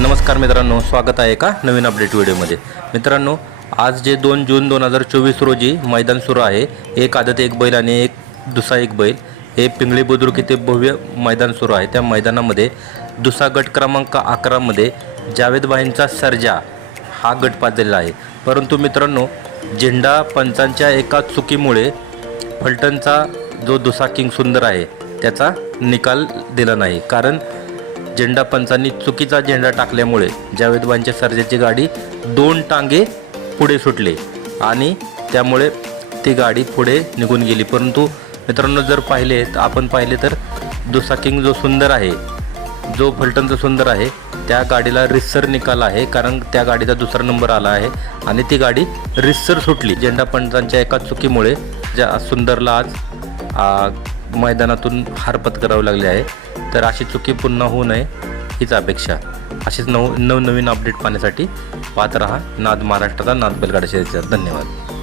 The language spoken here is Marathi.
नमस्कार मित्रांनो स्वागत आहे का नवीन अपडेट व्हिडिओमध्ये. मित्रांनो आज जे दोन जून दोन हजार चोवीस रोजी मैदान सुरू आहे एक आदत एक बैल आणि एक दुसरा एक बैल हे पिंगळी बुद्रुक येथे भव्य मैदान सुरू आहे. त्या मैदानामध्ये दुसरा गट क्रमांक अकरामध्ये जावेदबाईंचा सर्जा हा गट पाजलेला आहे. परंतु मित्रांनो झेंडा पंचांच्या एका चुकीमुळे फलटणचा जो दुसरा किंग सुंदर आहे त्याचा निकाल दिला नाही. कारण झेंडा पंचांनी चुकीचा झेंडा टाकल्यामुळे जावेदबांच्या सर्जाची गाडी दोन टांगे पुढे सुटले आणि त्यामुळे ती गाडी पुढे निघून गेली. परंतु मित्रांनो जर पाहिले तर आपण पाहिले तर दुसा किंग जो सुंदर आहे जो फलटणचा सुंदर आहे त्या गाडीला रिसर निकाल आहे कारण त्या गाडीचा दुसरा नंबर आला आहे आणि ती गाडी रिसर सुटली. झेंडा पंचांच्या एका चुकीमुळे ज्या सुंदरला आज मैदानातून हार पत्करावी लागली आहे. तर अशी चुकी पुन्हा होऊ नये हीच अपेक्षा. अशीच नव नवनवीन अपडेट पाहण्यासाठी पाहत रहा. नाद महाराष्ट्राचा नाद बैलगाडा शर्यतीचा. धन्यवाद.